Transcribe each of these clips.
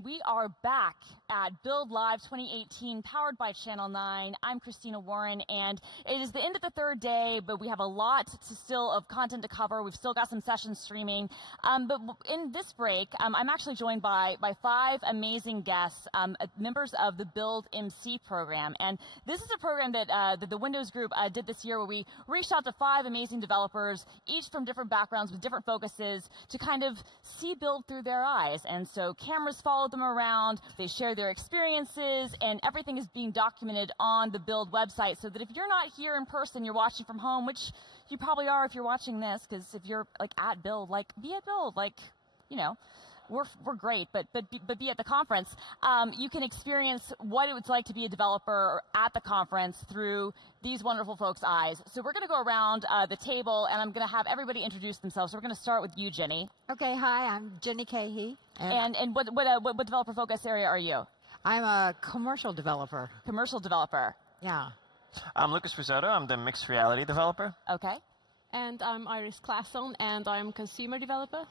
and we are back at Build Live 2018, powered by Channel 9. I'm Christina Warren, and it is the end of the third day, but we have a lot still of content to cover. We've still got some sessions streaming. But in this break, I'm actually joined by 5 amazing guests, members of the Build MC program. And this is a program that the Windows group did this year, where we reached out to 5 amazing developers, each from different backgrounds with different focuses, to kind of see Build through their eyes. And so cameras follow them around, they share their experiences, and everything is being documented on the Build website, so that if you're not here in person, you're watching from home, which you probably are if you're watching this, because if you're like at Build, like be at Build, like, you know, we're great, but be at the conference. You can experience what it was like to be a developer at the conference through these wonderful folks' eyes. So we're going to go around the table, and I'm going to have everybody introduce themselves. So we're going to start with you, Jenny. Okay, hi, I'm Jenny Cahey. And what developer focus area are you? I'm a commercial developer. Commercial developer. Yeah. I'm Lucas Risotto. I'm the mixed reality developer. Okay. And I'm Iris Claesson, and I'm consumer developer.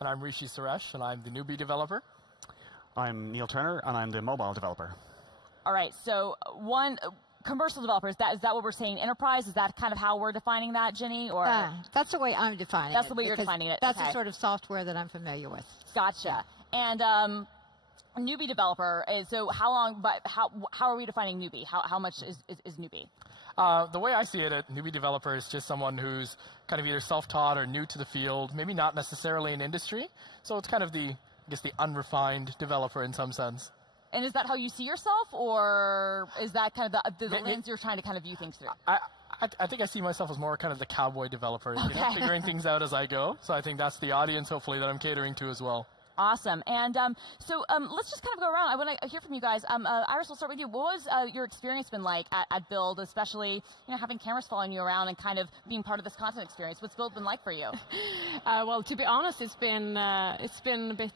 And I'm Rishi Suresh, and I'm the newbie developer. I'm Neil Turner, and I'm the mobile developer. All right, so commercial developer, is that what we're saying? Enterprise, is that kind of how we're defining that, Jenny? Or that's the way I'm defining it. That's the way you're defining it. That's the sort of software that I'm familiar with. Gotcha. And newbie developer, so how long, but how are we defining newbie? How much is newbie? The way I see it, a newbie developer is just someone who's kind of either self-taught or new to the field, maybe not necessarily in industry. So it's kind of the unrefined developer in some sense. And is that how you see yourself, or is that kind of the lens you're trying to kind of view things through? I think I see myself as more kind of the cowboy developer, figuring things out as I go. So I think that's the audience, hopefully, that I'm catering to as well. Awesome. And so let's just kind of go around. I want to hear from you guys. Iris, we'll start with you. What was your experience been like at Build, especially having cameras following you around and kind of being part of this content experience? What's Build been like for you? Well, to be honest, it's been a bit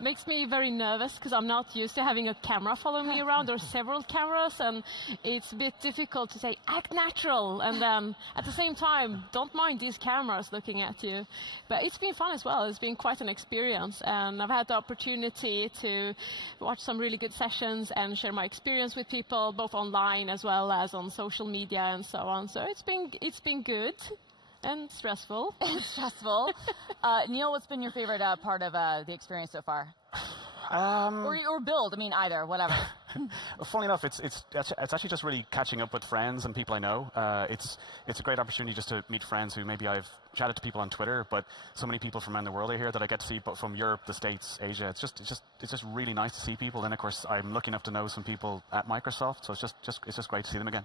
makes me very nervous, because I'm not used to having a camera following me around, or several cameras, and it's a bit difficult to say act natural, and then at the same time don't mind these cameras looking at you. But it's been fun as well. It's been quite an experience. And I've had the opportunity to watch some really good sessions and share my experience with people, both online as well as on social media and so on. So it's been good and stressful. Stressful. Neil, what's been your favorite part of the experience so far? Or Build, I mean, either, whatever. Funnily enough, it's actually just really catching up with friends and people I know. It's a great opportunity just to meet friends who maybe I've chatted to people on Twitter, but so many people from around the world are here that I get to see, but from Europe, the States, Asia. It's just really nice to see people. And of course, I'm lucky enough to know some people at Microsoft, so it's just great to see them again.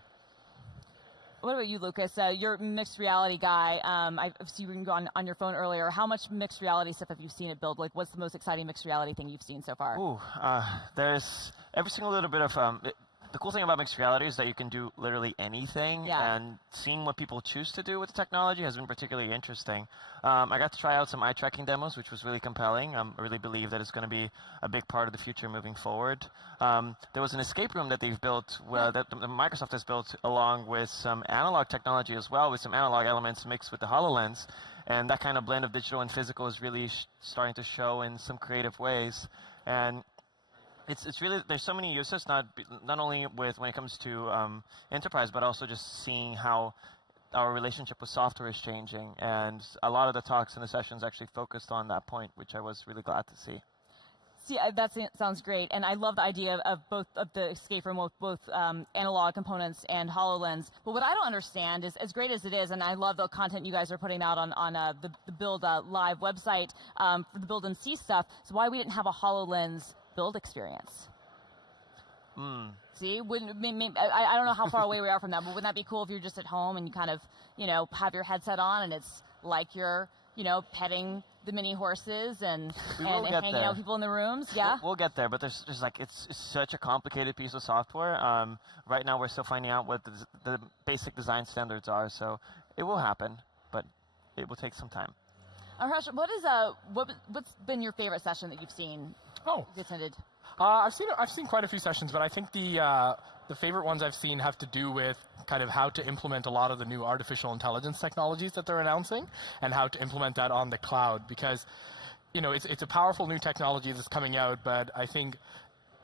What about you, Lucas? You're a mixed reality guy. I see you on your phone earlier. How much mixed reality stuff have you seen at Build? Like, what's the most exciting mixed reality thing you've seen so far? Ooh, there's every single little bit of the cool thing about mixed reality is that you can do literally anything, and seeing what people choose to do with the technology has been particularly interesting. I got to try out some eye tracking demos, which was really compelling. I really believe that it's going to be a big part of the future moving forward. There was an escape room that they've built, that Microsoft has built, along with some analog technology as well, with some analog elements mixed with the HoloLens. And that kind of blend of digital and physical is really starting to show in some creative ways. And it's really, there's so many uses, not only when it comes to enterprise, but also just seeing how our relationship with software is changing. And a lot of the talks and the sessions actually focused on that point, which I was really glad to see. See, that sounds great, and I love the idea of both of the escape room, both analog components and HoloLens. But what I don't understand is, as great as it is, and I love the content you guys are putting out on the Build Live website for the Build MC stuff, so why we didn't have a HoloLens Build experience? See, I don't know how far away we are from that, but wouldn't that be cool if you're just at home and you kind of, have your headset on and it's like you're, petting the mini horses and hanging out with people in the rooms? Yeah, we'll get there, but there's it's such a complicated piece of software. Right now, we're still finding out what the basic design standards are, so it will happen, but it will take some time. Harsh, what's been your favorite session that you've seen? Attended? I've seen quite a few sessions, but I think the favorite ones I've seen have to do with kind of how to implement a lot of the new artificial intelligence technologies that they're announcing, and how to implement that on the cloud. Because it's a powerful new technology that's coming out, but I think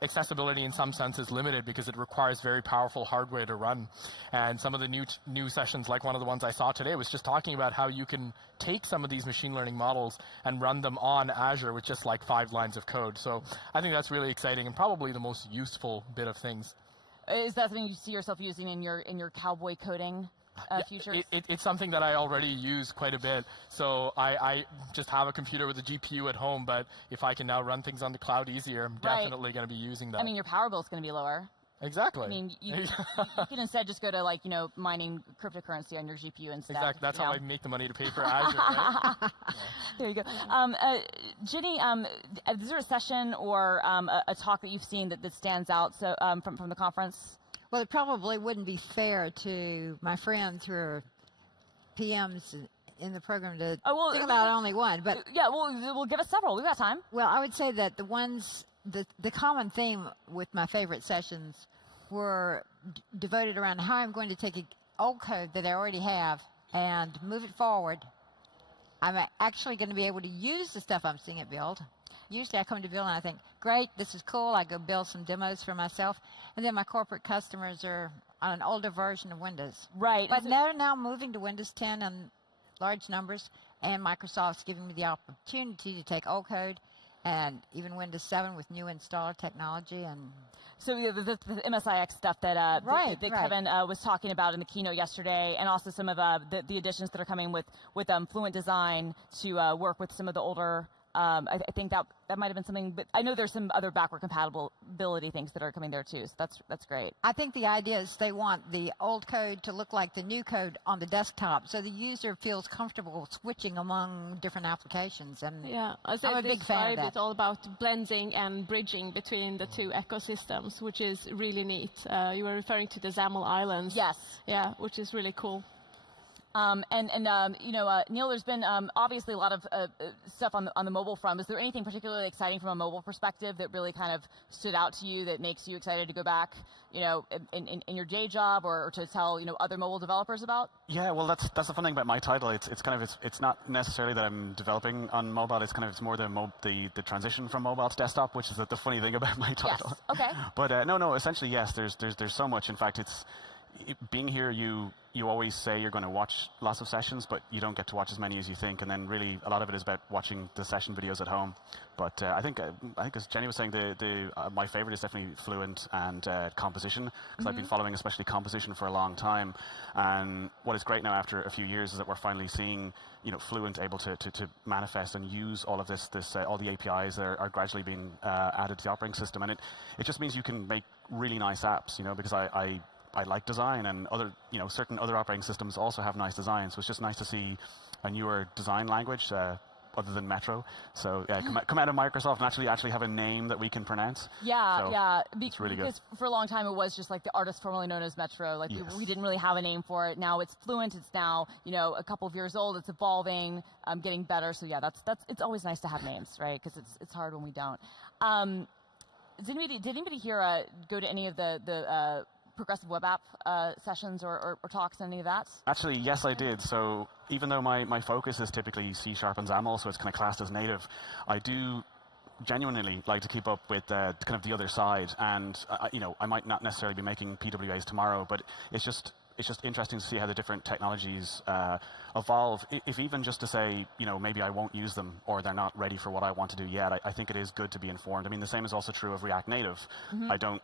accessibility in some sense is limited because it requires very powerful hardware to run. And some of the new sessions, like one of the ones I saw today, was just talking about how you can take some of these machine learning models and run them on Azure with just like 5 lines of code. So I think that's really exciting and probably the most useful bit of things. Is that something you see yourself using in your cowboy coding? Futures? It's something that I already use quite a bit. So I just have a computer with a GPU at home, but if I can now run things on the cloud easier, I'm definitely going to be using that. I mean, your power bill is going to be lower. Exactly. I mean, you can instead just go to mining cryptocurrency on your GPU instead. Exactly. That's how I make the money to pay for Azure. Right? There you go. Ginny, is there a session or a talk that you've seen that stands out from the conference? Well, it probably wouldn't be fair to my friends who are PMs in the program to think about only one. But yeah, we'll give us several. We've got time. Well, I would say that the common theme with my favorite sessions were devoted around how I'm going to take old code that I already have and move it forward. I'm actually going to be able to use the stuff I'm seeing it build. Usually I come to build and I think, great, this is cool. I go build some demos for myself. And then my corporate customers are on an older version of Windows. Right. But they're now moving to Windows 10 in large numbers. And Microsoft's giving me the opportunity to take old code and even Windows 7 with new installer technology. And so the MSIX stuff that Kevin was talking about in the keynote yesterday, and also some of the additions that are coming with Fluent Design to work with some of the older. I think that might have been something, but I know there's some other backward compatibility things that are coming there too. So that's great. I think the idea is they want the old code to look like the new code on the desktop, so the user feels comfortable switching among different applications. And yeah, I'm a big fan of that. It's all about blending and bridging between the two ecosystems, which is really neat. You were referring to the XAML Islands. Yes. Yeah, which is really cool. Neil, there's been obviously a lot of stuff on the mobile front. Is there anything particularly exciting from a mobile perspective that really kind of stood out to you that makes you excited to go back, in your day job or to tell other mobile developers about? Yeah, well, that's the fun thing about my title. It's not necessarily that I'm developing on mobile. It's more the transition from mobile to desktop, which is the funny thing about my title. Yes. Okay. But no, essentially yes. There's so much. In fact, being here, you always say you're going to watch lots of sessions, but you don't get to watch as many as you think. And then really a lot of it is about watching the session videos at home. But I think as Jenny was saying, my favorite is definitely Fluent and composition, because I've been following especially composition for a long time. And what is great now after a few years is that we're finally seeing Fluent able to manifest and use all of this all the APIs that are gradually being added to the operating system. And it just means you can make really nice apps, because I like design, and certain other operating systems also have nice design. So it's just nice to see a newer design language other than Metro. So come out of Microsoft and actually have a name that we can pronounce. Yeah, so yeah. It's really because good. For a long time it was just like the artist formerly known as Metro. Like we didn't really have a name for it. Now it's Fluent. It's now a couple of years old. It's evolving, getting better. So yeah, it's always nice to have names, right? Because it's hard when we don't. Did anybody here go to any of the progressive web app sessions or talks, any of that? Actually, yes, I did. So even though my focus is typically C# and XAML, so it's kind of classed as native, I do genuinely like to keep up with kind of the other side. And I might not necessarily be making PWAs tomorrow, but it's just interesting to see how the different technologies evolve. If even just to say, maybe I won't use them or they're not ready for what I want to do yet, I think it is good to be informed. I mean, the same is also true of React Native. I don't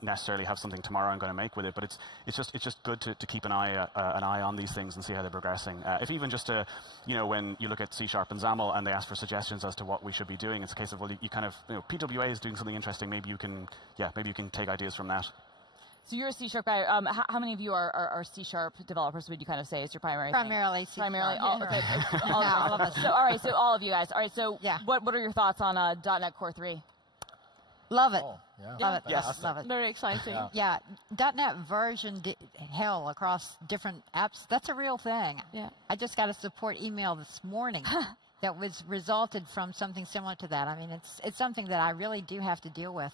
necessarily have something tomorrow I'm going to make with it, but it's just good to keep an eye on these things and see how they're progressing. If even just to, when you look at C# and XAML and they ask for suggestions as to what we should be doing, it's a case of, well, you kind of, PWA is doing something interesting. Maybe you can take ideas from that. So you're a C# guy. How many of you are C# developers? Would you kind of say is your primary? Primarily C#. Primarily, all of us. So all right, so all of you guys. All right, so yeah. What are your thoughts on .NET Core 3? Love it. Oh, yeah. Love it. Yes. Love it. Very exciting. Yeah. .NET version hell across different apps. That's a real thing. Yeah. I just got a support email this morning that resulted from something similar to that. I mean, it's something that I really do have to deal with.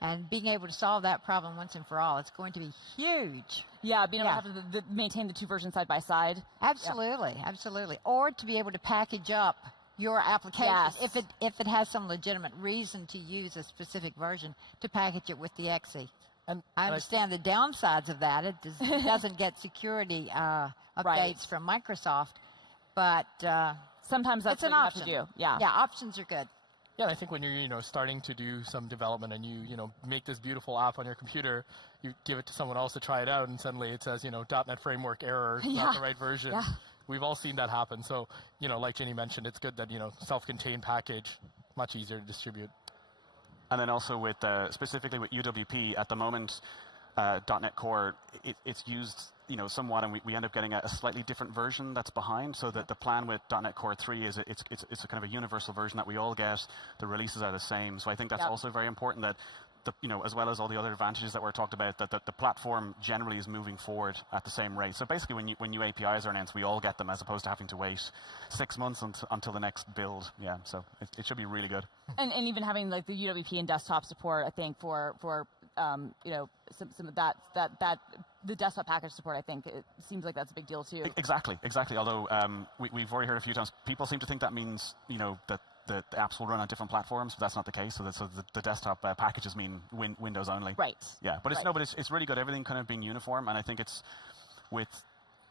And being able to solve that problem once and for all, it's going to be huge. Yeah, being able to have to maintain the two versions side by side. Absolutely, absolutely. Or to be able to package up your application, Yes. if it has some legitimate reason to use a specific version, to package it with the XE. And I understand the downsides of that. It doesn't get security updates from Microsoft, but Sometimes that's it's an what you option. have to do. Yeah. Yeah, options are good. Yeah, I think when you're starting to do some development and you make this beautiful app on your computer, you give it to someone else to try it out, and suddenly it says .NET Framework error, it's not the right version. Yeah. We've all seen that happen. So like Ginny mentioned, it's good that self-contained package, much easier to distribute. And then also with specifically with UWP at the moment, .NET Core, it's used somewhat, and we end up getting a slightly different version that's behind. So that the plan with .NET Core 3 is it's a kind of a universal version that we all get. The releases are the same. So I think that's also very important that as well as all the other advantages that were talked about, that the platform generally is moving forward at the same rate. So basically, when new APIs are announced, we all get them as opposed to having to wait 6 months until the next build. Yeah, so it should be really good. And even having like the UWP and desktop support, I think for some of that the desktop package support, I think it seems like that's a big deal too. Exactly. Although we've already heard a few times, people seem to think that means that the apps will run on different platforms, but that's not the case. So the desktop packages mean Windows only. Right. Yeah, but it's really good. Everything kind of being uniform, and I think it's with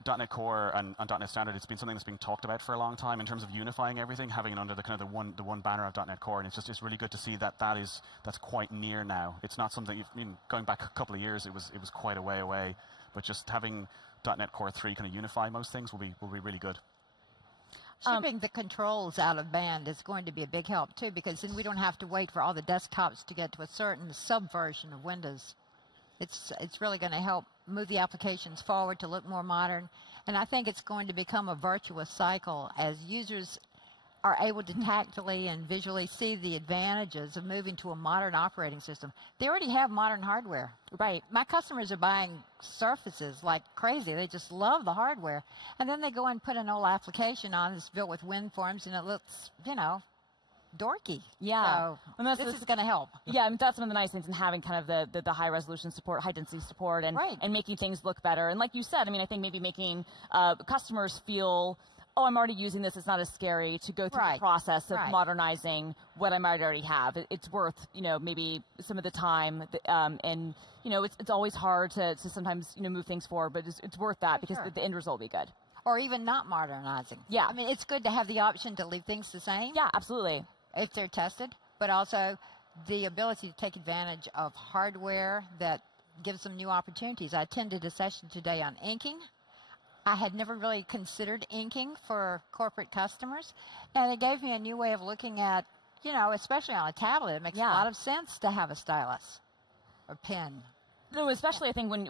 .NET Core and .NET Standard, it's been something that's been talked about for a long time in terms of unifying everything, having it under the kind of the one banner of .NET Core, and it's really good to see that's quite near now. It's not something going back a couple of years, it was quite a way away, but just having .NET Core 3 kind of unify most things will be really good. Shipping the controls out of band is going to be a big help too, because then we don't have to wait for all the desktops to get to a certain subversion of Windows. It's really going to help move the applications forward to look more modern, and I think it's going to become a virtuous cycle as users are able to tactily and visually see the advantages of moving to a modern operating system. They already have modern hardware. Right. My customers are buying Surfaces like crazy. They just love the hardware. And then they go and put an old application on that's built with WinForms, and it looks, dorky. Yeah. So this is going to help. Yeah, I mean, that's one of the nice things in having kind of the high resolution support, high density support, and making things look better. And like you said, I mean, I think maybe making customers feel, oh, I'm already using this. It's not as scary to go through the process of modernizing what I might already have. It's worth, maybe some of the time, and it's always hard to sometimes move things forward, but it's worth that because the end result will be good. Or even not modernizing. Yeah, I mean, it's good to have the option to leave things the same. Yeah, absolutely. If they're tested, but also the ability to take advantage of hardware that gives them new opportunities. I attended a session today on inking. I had never really considered inking for corporate customers, and it gave me a new way of looking at, especially on a tablet, it makes a lot of sense to have a stylus or pen. No, especially I think when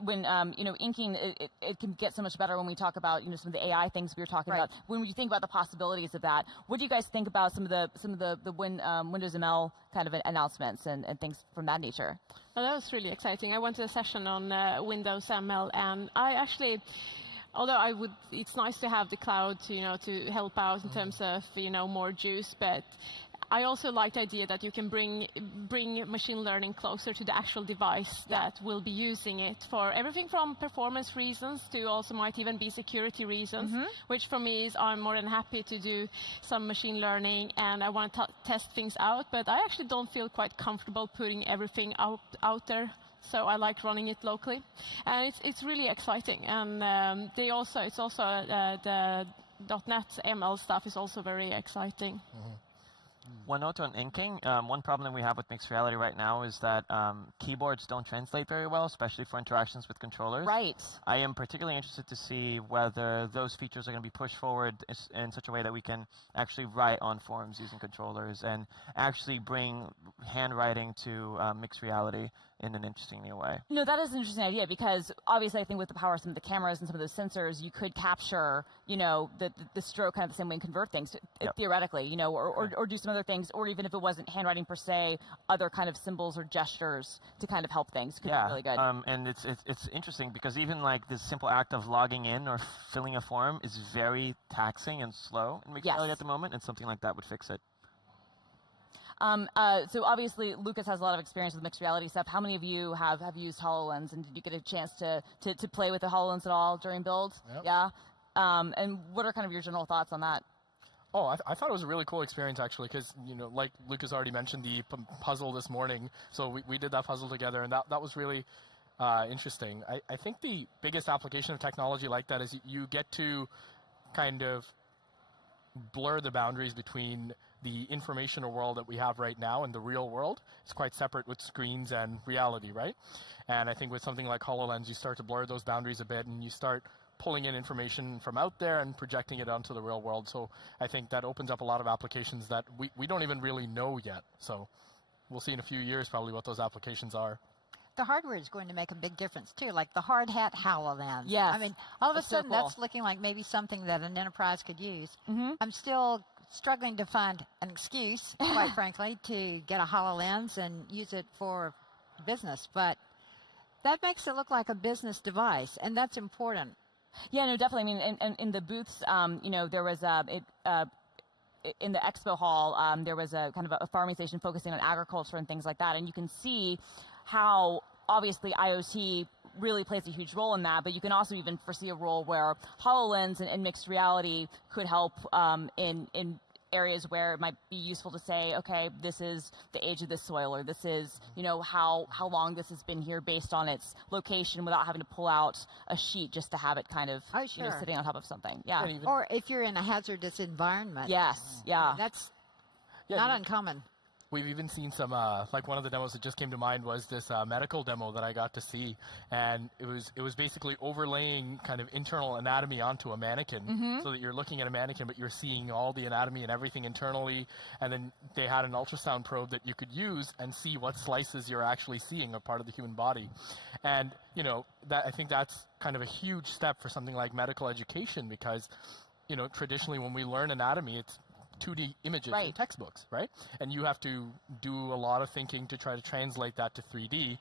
inking, it can get so much better when we talk about some of the AI things we were talking about. When you think about the possibilities of that, what do you guys think about some of the Windows ML kind of announcements and things from that nature? Well, that was really exciting. I went to a session on Windows ML, and I actually. Although it's nice to have the cloud to help out in terms of more juice, but I also like the idea that you can bring machine learning closer to the actual device that will be using it for everything from performance reasons to also might even be security reasons, which for me is I'm more than happy to do some machine learning and I want to test things out, but I actually don't feel quite comfortable putting everything out there. So I like running it locally, and it's really exciting. And the .NET ML stuff is also very exciting. One note on inking. One problem that we have with mixed reality right now is that keyboards don't translate very well, especially for interactions with controllers. Right. I am particularly interested to see whether those features are going to be pushed forward in such a way that we can actually write on forms using controllers and actually bring handwriting to mixed reality in an interesting new way. No, that is an interesting idea because obviously I think with the power of some of the cameras and some of those sensors, you could capture, the stroke kind of the same way and convert things theoretically, or do some other things, or even if it wasn't handwriting per se, other kind of symbols or gestures to kind of help things could be really good. And it's interesting because even like this simple act of logging in or filling a form is very taxing and slow in mixed reality at the moment, and something like that would fix it. So obviously Lucas has a lot of experience with mixed reality stuff. How many of you have used HoloLens, and did you get a chance to play with the HoloLens at all during builds? Yep. Yeah. And what are kind of your general thoughts on that? Oh, I thought it was a really cool experience, actually, because, you know, like Lucas already mentioned, the puzzle this morning. So we did that puzzle together, and that was really interesting. I think the biggest application of technology like that is you get to kind of blur the boundaries between the informational world that we have right now and the real world. It's quite separate with screens and reality, right? And I think with something like HoloLens, you start to blur those boundaries a bit, and you start pulling in information from out there and projecting it onto the real world. So I think that opens up a lot of applications that we don't even really know yet. So we'll see in a few years probably what those applications are. The hardware is going to make a big difference, too, like the hard hat HoloLens. Yes. I mean, all of a sudden, so cool. that's looking like maybe something that an enterprise could use. I'm still struggling to find an excuse, quite frankly, to get a HoloLens and use it for business. But that makes it look like a business device, and that's important. Yeah, no, definitely. I mean, in the booths, you know, there was in the expo hall, there was a kind of a farming station focusing on agriculture and things like that, and you can see how obviously IoT really plays a huge role in that, but you can also even foresee a role where HoloLens and mixed reality could help in areas where it might be useful to say, okay, this is the age of this soil, or this is, you know, how long this has been here based on its location, without having to pull out a sheet just to have it kind of, you know, sitting on top of something. Yeah. Or if you're in a hazardous environment. Yes. Yeah. That's not uncommon. We've even seen some, like one of the demos that just came to mind was this medical demo that I got to see, and it was basically overlaying kind of internal anatomy onto a mannequin, so that you're looking at a mannequin, but you're seeing all the anatomy and everything internally, and then they had an ultrasound probe that you could use and see what slices you're actually seeing of part of the human body. And, you know, that I think that's kind of a huge step for something like medical education, because, you know, traditionally when we learn anatomy, it's 2D images in textbooks, right? And you have to do a lot of thinking to try to translate that to 3D.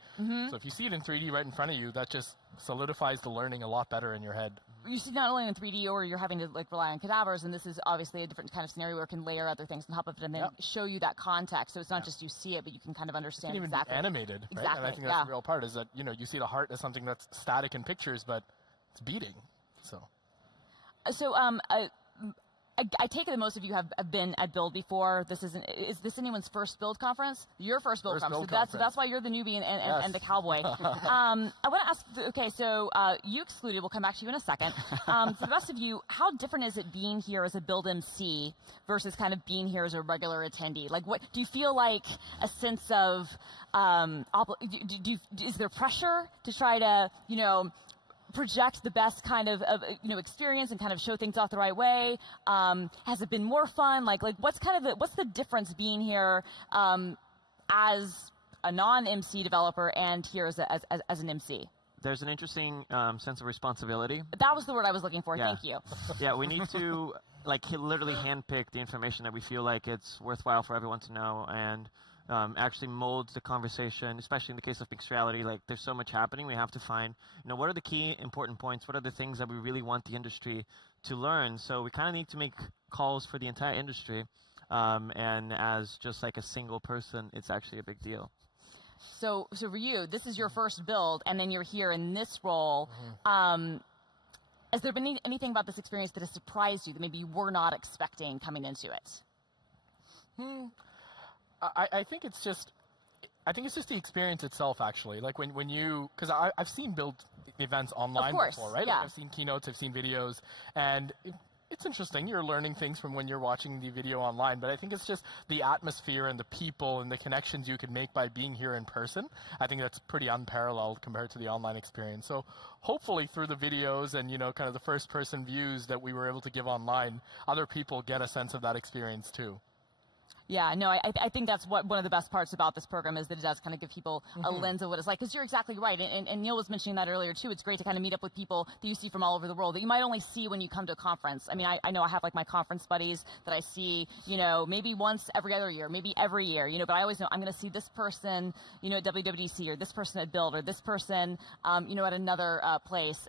So if you see it in 3D right in front of you, that just solidifies the learning a lot better in your head. You see not only in 3D, or you're having to like rely on cadavers, and this is obviously a different kind of scenario where it can layer other things on top of it and then show you that context. So it's not just you see it, but you can kind of understand it can exactly. Even be animated, right? Exactly. And I think that's the real part, is that, you know, you see the heart as something that's static in pictures, but it's beating. So I take it that most of you have been at Build before. Is this anyone's first Build conference? Your first Build conference. So that's why you're the newbie and the cowboy. I want to ask, okay, so you excluded, we'll come back to you in a second. For the rest of you, how different is it being here as a Build MC versus kind of being here as a regular attendee? Like, what do you feel like a sense of, is there pressure to try to, you know, project the best kind of you know, experience and kind of show things off the right way? Has it been more fun? Like what's the difference being here as a non-MC developer and here as an MC? There's an interesting sense of responsibility. That was the word I was looking for. Yeah. Thank you. Yeah, we need to literally handpick the information that we feel like it's worthwhile for everyone to know, and actually molds the conversation, especially in the case of mixed reality. Like, there's so much happening. We have to find, you know, what are the key important points? What are the things that we really want the industry to learn? So we kind of need to make calls for the entire industry. And as just like a single person, it's actually a big deal. So for you, this is your first Build, and then you're here in this role. Has there been anything about this experience that has surprised you that maybe you were not expecting coming into it? I think it's just the experience itself, actually. Like when you, because I've seen Build events online before, right? Yeah. Like I've seen keynotes, I've seen videos, and it's interesting. You're learning things from when you're watching the video online, but I think it's just the atmosphere and the people and the connections you can make by being here in person. I think that's pretty unparalleled compared to the online experience. So hopefully through the videos and, you know, kind of the first-person views that we were able to give online, other people get a sense of that experience too. Yeah, no, I think that's one of the best parts about this program, is that it does kind of give people a lens of what it's like. Because you're exactly right, and Neil was mentioning that earlier too. It's great to kind of meet up with people that you see from all over the world that you might only see when you come to a conference. I mean, I know I have like my conference buddies that I see, you know, maybe once every other year, maybe every year, you know, but I always know I'm going to see this person, you know, at WWDC, or this person at Build, or this person, you know, at another place.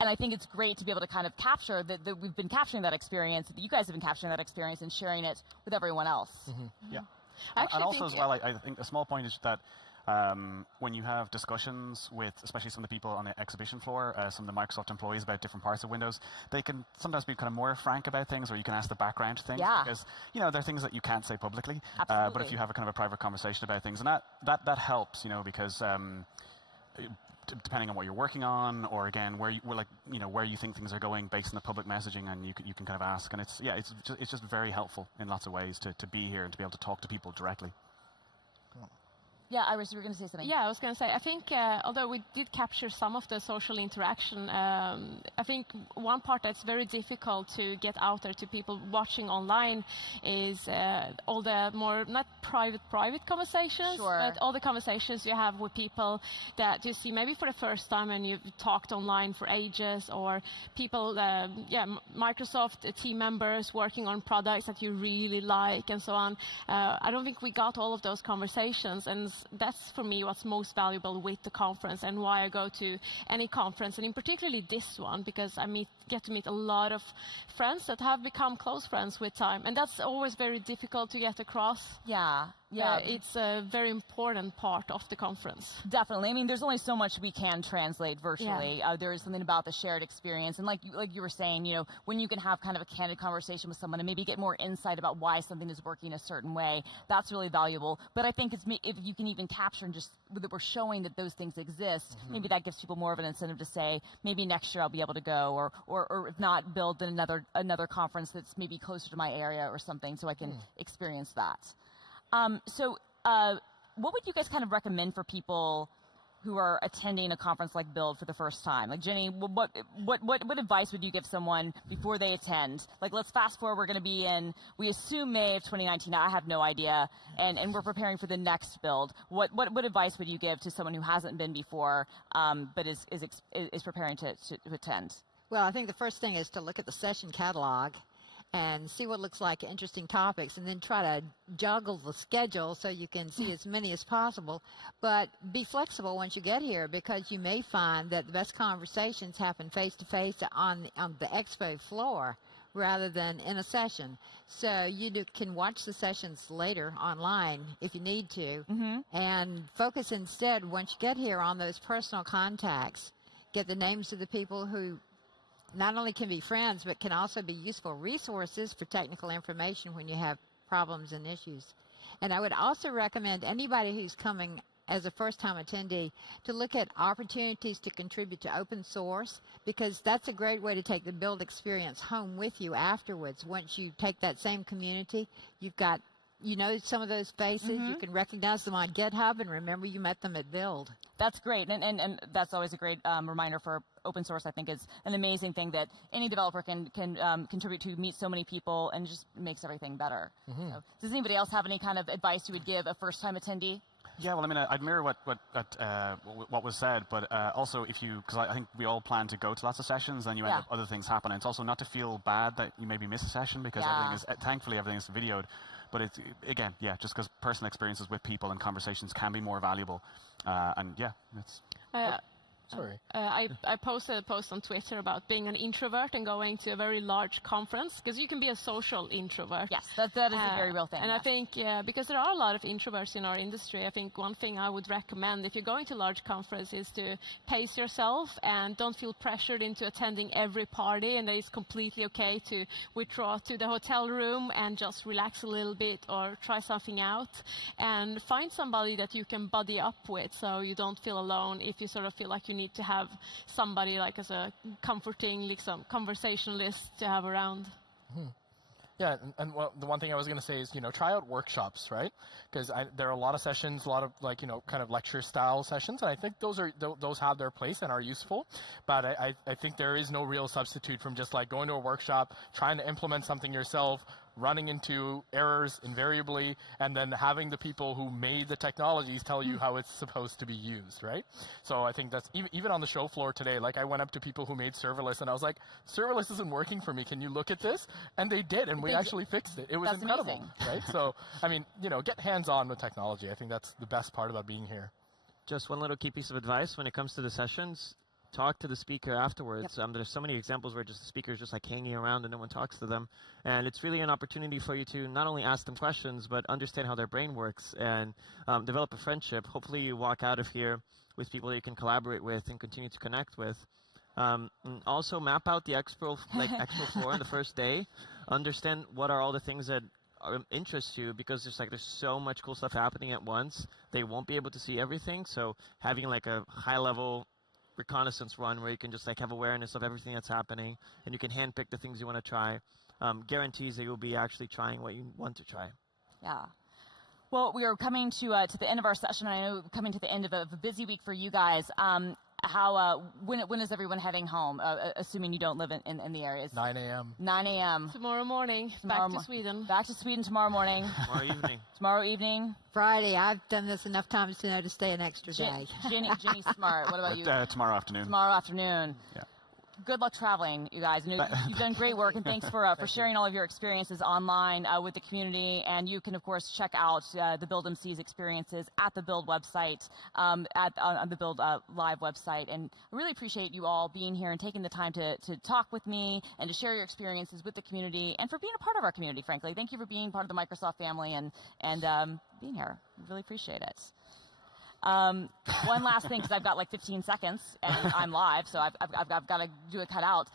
And I think it's great to be able to kind of capture that we've been capturing that experience, that you guys have been capturing that experience and sharing it with everyone else. Yeah. And also as well, I think a small point is that When you have discussions with, especially some of the people on the exhibition floor, some of the Microsoft employees about different parts of Windows, they can sometimes be kind of more frank about things, or you can ask the background to things. Yeah. Because, you know, there are things that you can't say publicly. Absolutely. But if you have a kind of a private conversation about things, and that helps, you know, because depending on what you're working on, or again, where you think things are going based on the public messaging, and you can kind of ask, and it's just very helpful in lots of ways to be here and to be able to talk to people directly. Yeah, Iris, you were going to say something. Yeah, I was going to say, I think although we did capture some of the social interaction, I think one part that's very difficult to get out there to people watching online is all the more, not private conversations, Sure. but all the conversations you have with people that you see maybe for the first time and you've talked online for ages, or people, Microsoft team members working on products that you really like and so on. I don't think we got all of those conversations, and that's for me what's most valuable with the conference, and why I go to any conference, and in particularly this one, because I get to meet a lot of friends that have become close friends with time, and that's always very difficult to get across. Yeah. It's a very important part of the conference. Definitely. I mean, there's only so much we can translate virtually. Yeah. There is something about the shared experience. And like you were saying, you know, when you can have kind of a candid conversation with someone and maybe get more insight about why something is working a certain way, that's really valuable. But I think if you can even capture and just that we're showing that those things exist, maybe that gives people more of an incentive to say, maybe next year I'll be able to go, or if not, build another conference that's maybe closer to my area or something, so I can experience that. What would you guys kind of recommend for people who are attending a conference like Build for the first time? Like, Jenny, what advice would you give someone before they attend? Like, let's fast forward. We're going to be in, we assume, May of 2019. I have no idea, and we're preparing for the next Build. What advice would you give to someone who hasn't been before, but is preparing to attend? Well, I think the first thing is to look at the session catalog and see what looks like interesting topics, and then try to juggle the schedule so you can see as many as possible. But be flexible once you get here, because you may find that the best conversations happen face-to-face on the expo floor rather than in a session. So you can watch the sessions later online if you need to, and focus instead, once you get here, on those personal contacts. Get the names of the people who not only can be friends, but can also be useful resources for technical information when you have problems and issues. And I would also recommend anybody who's coming as a first-time attendee to look at opportunities to contribute to open source, because that's a great way to take the Build experience home with you afterwards. Once you take that same community, you've got, you know, some of those faces, you can recognize them on GitHub and remember you met them at Build. That's great, and that's always a great reminder for open source. I think is an amazing thing that any developer can contribute to, meet so many people, and just makes everything better. So, does anybody else have any kind of advice you would give a first-time attendee? Yeah, well, I mean, I'd mirror what was said, but also because I think we all plan to go to lots of sessions, and you end up other things happen. And it's also not to feel bad that you maybe miss a session, because thankfully everything is videoed. But it's, again, just because personal experiences with people and conversations can be more valuable. And yeah, it's... Sorry. I posted a post on Twitter about being an introvert and going to a very large conference, because you can be a social introvert. Yes, that is a very real thing. And I think, because there are a lot of introverts in our industry, I think one thing I would recommend if you're going to large conference is to pace yourself and don't feel pressured into attending every party, and that it's completely okay to withdraw to the hotel room and just relax a little bit or try something out, and find somebody that you can buddy up with so you don't feel alone if you sort of feel like you need to have somebody like as a comforting, like some conversationalist to have around. Yeah, and well, the one thing I was going to say is, try out workshops, right? Because there are a lot of sessions, a lot of kind of lecture style sessions, and I think those have their place and are useful. But I think there is no real substitute from just like going to a workshop, trying to implement something yourself, running into errors invariably, and then having the people who made the technologies tell you how it's supposed to be used, right? So I think that's even on the show floor today. Like, I went up to people who made serverless, and I was like, serverless isn't working for me. Can you look at this? And they did, and we actually fixed it. It was incredible, right? So, I mean, get hands-on with technology. I think that's the best part about being here. Just one little key piece of advice when it comes to the sessions. talk to the speaker afterwards. There's so many examples where just the speaker is just like hanging around and no one talks to them. And it's really an opportunity for you to not only ask them questions, but understand how their brain works and develop a friendship. Hopefully you walk out of here with people that you can collaborate with and continue to connect with. And also map out the Expo floor on the first day. Understand what are all the things that interest you, because there's so much cool stuff happening at once. They won't be able to see everything. So having like a high level reconnaissance run where you can just like have awareness of everything that's happening and you can handpick the things you want to try, guarantees that you'll be actually trying what you want to try. Yeah. Well, we are coming to the end of our session. I know coming to the end of a busy week for you guys. When is everyone heading home? Assuming you don't live in the areas. 9 a.m. 9 a.m. Tomorrow morning, back to Sweden. Back to Sweden tomorrow morning. Tomorrow evening. Tomorrow evening. Friday. I've done this enough times to know to stay an extra day. Jenny's smart. What about you? Tomorrow afternoon. Tomorrow afternoon. Yeah. Good luck traveling, you guys. You know, you've done great work, and thanks for sharing all of your experiences online with the community. And you can, of course, check out the Build MC's experiences at the Build website, on the Build Live website. And I really appreciate you all being here and taking the time to talk with me and to share your experiences with the community and for being a part of our community, frankly. Thank you for being part of the Microsoft family and being here. We really appreciate it. One last thing, because I've got like 15 seconds and I'm live, so I've got to do a cutout.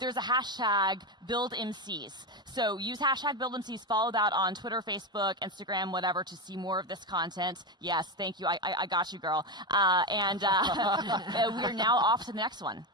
There's a hashtag BuildMCs. So use hashtag BuildMCs, follow that on Twitter, Facebook, Instagram, whatever, to see more of this content. Yes, thank you. I got you, girl. We are now off to the next one.